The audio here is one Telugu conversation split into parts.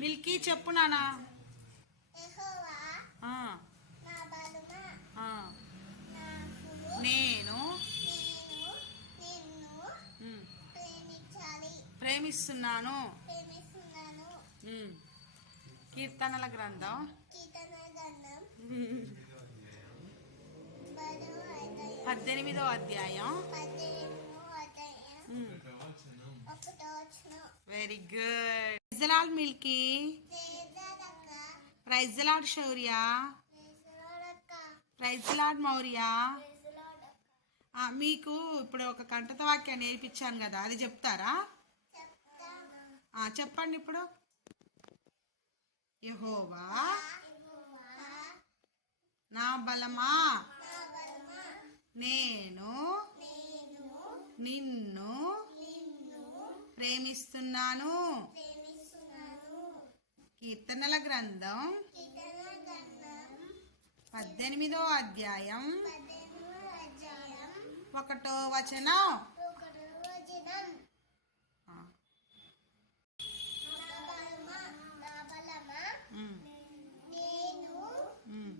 మిల్కీ చెప్పు నానా. నేను ప్రేమిస్తున్నాను. కీర్తనల గ్రంథం. పద్దెనిమిదో అధ్యాయం. వెరీ గుడ్ ప్రైజలాడ్ మిల్కీ? ప్రైజ్లాడ్ శౌర్య. వేసలోడక మౌర్య. మీకు ఇప్పుడు ఒక కంటత వాక్యాన్ని నేర్పించాను కదా అది చెప్తారా? చెప్పండి ఇప్పుడు. యహోవా నా బలమా? నేను నిన్ను ప్రేమిస్తున్నాను. కీర్తనల గ్రంథం పద్దెనిమిదో అధ్యాయం ఒకటో వచనం. కీర్తనల గ్రంథం ఆ, నా బలమ నా బలమ ఉమ్, నేను ఉమ్,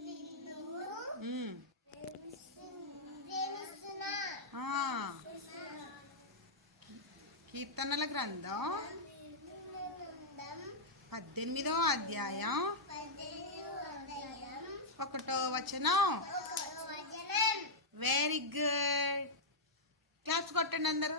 నిన్ను ఉమ్. ప్రేమిస్తున్నా ఆ, కీర్తనల గ్రంథం గ్రంథం పద్దెనిమిదో అధ్యాయం. ఒకటో వచనం. వెరీ గుడ్ క్లాస్ కొట్టండి అందరూ.